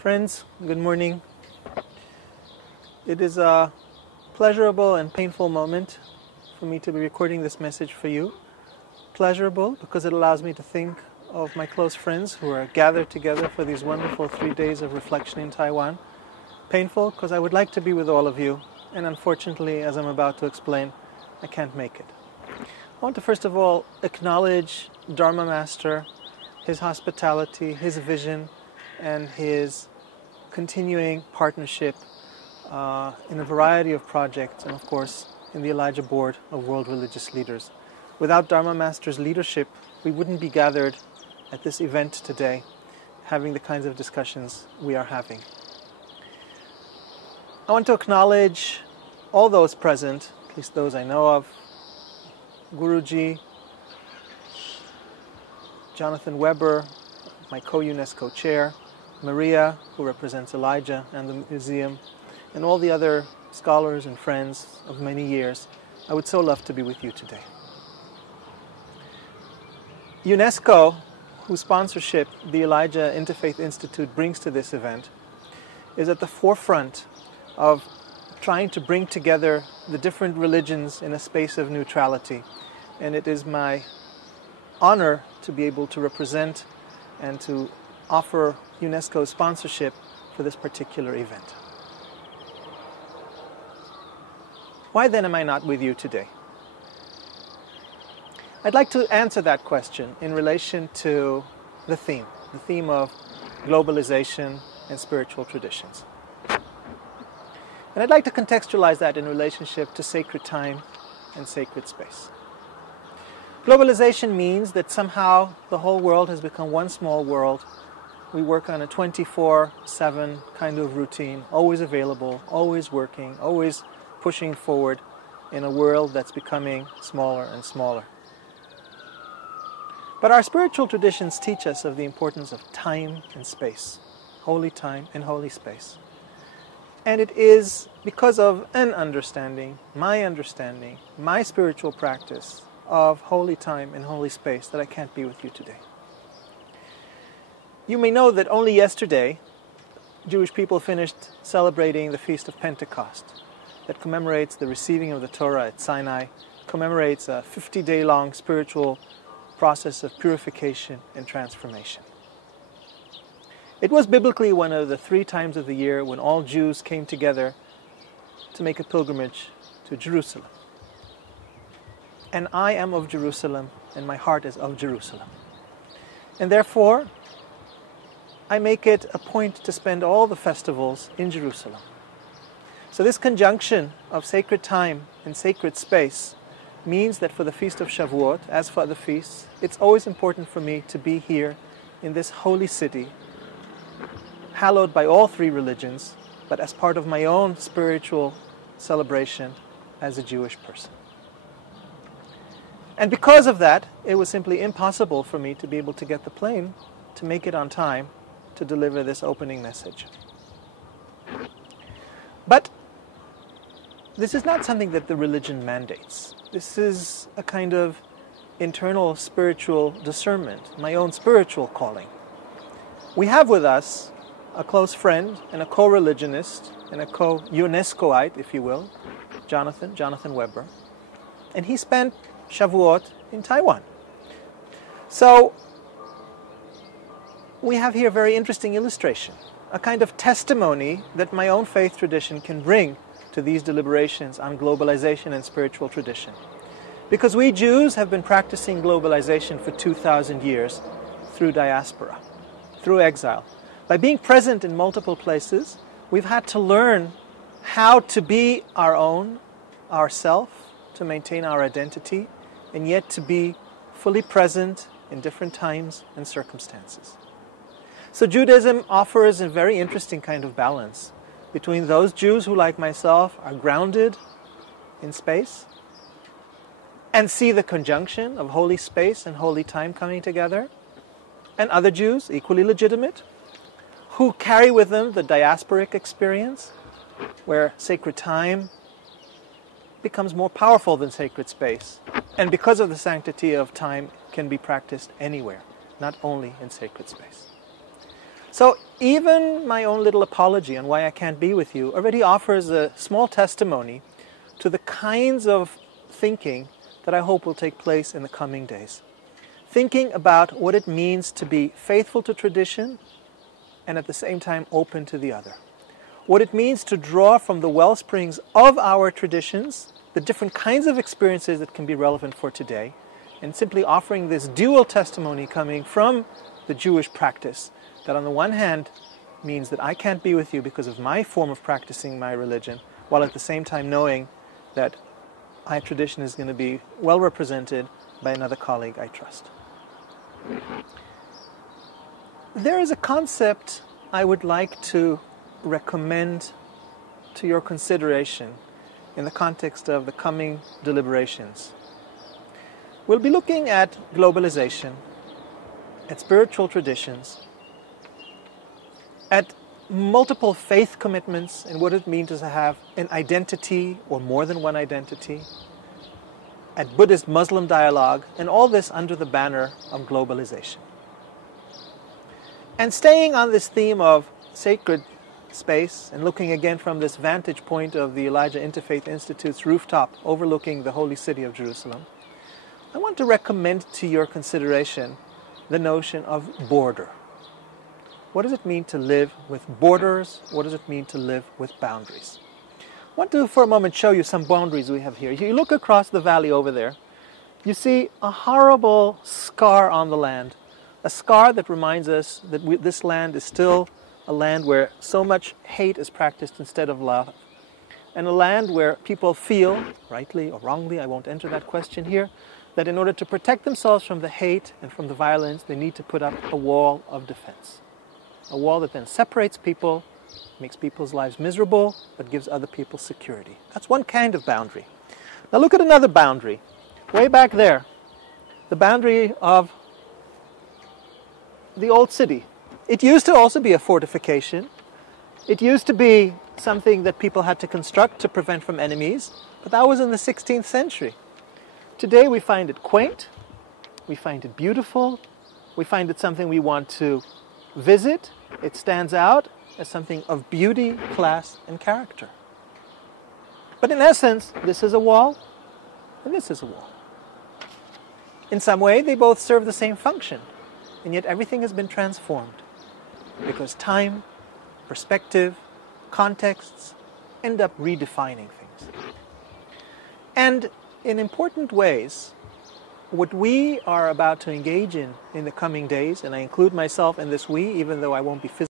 Friends, good morning. It is a pleasurable and painful moment for me to be recording this message for you. Pleasurable because it allows me to think of my close friends who are gathered together for these wonderful 3 days of reflection in Taiwan. Painful because I would like to be with all of you, and unfortunately, as I'm about to explain, I can't make it. I want to first of all acknowledge Dharma Master, his hospitality, his vision, and his continuing partnership in a variety of projects, and of course in the Elijah Board of World Religious Leaders. Without Dharma Master's leadership, we wouldn't be gathered at this event today, having the kinds of discussions we are having. I want to acknowledge all those present, at least those I know of, Guruji, Jonathan Weber, my co-UNESCO chair, Maria, who represents Elijah and the museum, and all the other scholars and friends of many years. I would so love to be with you today. UNESCO, whose sponsorship the Elijah Interfaith Institute brings to this event, is at the forefront of trying to bring together the different religions in a space of neutrality. And it is my honor to be able to represent and to offer UNESCO sponsorship for this particular event. Why then am I not with you today? I'd like to answer that question in relation to the theme of globalization and spiritual traditions. And I'd like to contextualize that in relationship to sacred time and sacred space. Globalization means that somehow the whole world has become one small world. We work on a 24/7 kind of routine, always available, always working, always pushing forward in a world that's becoming smaller and smaller. But our spiritual traditions teach us of the importance of time and space, holy time and holy space. And it is because of an understanding, my spiritual practice of holy time and holy space that I can't be with you today. You may know that only yesterday, Jewish people finished celebrating the Feast of Pentecost that commemorates the receiving of the Torah at Sinai, commemorates a 50-day-long spiritual process of purification and transformation. It was biblically one of the 3 times of the year when all Jews came together to make a pilgrimage to Jerusalem. And I am of Jerusalem, and my heart is of Jerusalem. And therefore, I make it a point to spend all the festivals in Jerusalem. So this conjunction of sacred time and sacred space means that for the Feast of Shavuot, as for other feasts, it's always important for me to be here in this holy city, hallowed by all 3 religions, but as part of my own spiritual celebration as a Jewish person. And because of that, it was simply impossible for me to be able to get the plane to make it on time to deliver this opening message. But this is not something that the religion mandates. This is a kind of internal spiritual discernment, my own spiritual calling. We have with us a close friend and a co-religionist and a co-UNESCOite, if you will, Jonathan Weber. And he spent Shavuot in Taiwan. So we have here a very interesting illustration, a kind of testimony that my own faith tradition can bring to these deliberations on globalization and spiritual tradition. Because we Jews have been practicing globalization for 2,000 years through diaspora, through exile. By being present in multiple places, we've had to learn how to be our own, ourself, to maintain our identity, and yet to be fully present in different times and circumstances. So Judaism offers a very interesting kind of balance between those Jews who, like myself, are grounded in space and see the conjunction of holy space and holy time coming together, and other Jews, equally legitimate, who carry with them the diasporic experience, where sacred time becomes more powerful than sacred space, and because of the sanctity of time, can be practiced anywhere, not only in sacred space. So even my own little apology on why I can't be with you already offers a small testimony to the kinds of thinking that I hope will take place in the coming days. Thinking about what it means to be faithful to tradition and at the same time open to the other. What it means to draw from the well springs of our traditions, the different kinds of experiences that can be relevant for today, and simply offering this dual testimony coming from the Jewish practice that on the one hand means that I can't be with you because of my form of practicing my religion, while at the same time knowing that my tradition is going to be well represented by another colleague I trust. There is a concept I would like to recommend to your consideration in the context of the coming deliberations. We'll be looking at globalization, at spiritual traditions, at multiple faith commitments and what it means to have an identity or more than one identity, at Buddhist-Muslim dialogue, and all this under the banner of globalization. And staying on this theme of sacred space and looking again from this vantage point of the Elijah Interfaith Institute's rooftop overlooking the holy city of Jerusalem, I want to recommend to your consideration the notion of border. What does it mean to live with borders? What does it mean to live with boundaries? I want to for a moment show you some boundaries we have here. You look across the valley over there, you see a horrible scar on the land, a scar that reminds us that this land is still a land where so much hate is practiced instead of love, and a land where people feel, rightly or wrongly, I won't enter that question here, that in order to protect themselves from the hate and from the violence, they need to put up a wall of defense. A wall that then separates people, makes people's lives miserable, but gives other people security. That's one kind of boundary. Now look at another boundary. Way back there, the boundary of the old city. It used to also be a fortification. It used to be something that people had to construct to prevent from enemies, but that was in the 16th century. Today we find it quaint, we find it beautiful, we find it something we want to visit. It stands out as something of beauty, class, and character. But in essence, this is a wall, and this is a wall. In some way, they both serve the same function, and yet everything has been transformed because time, perspective, contexts end up redefining things. And in important ways, what we are about to engage in the coming days, and I include myself in this we, even though I won't be physically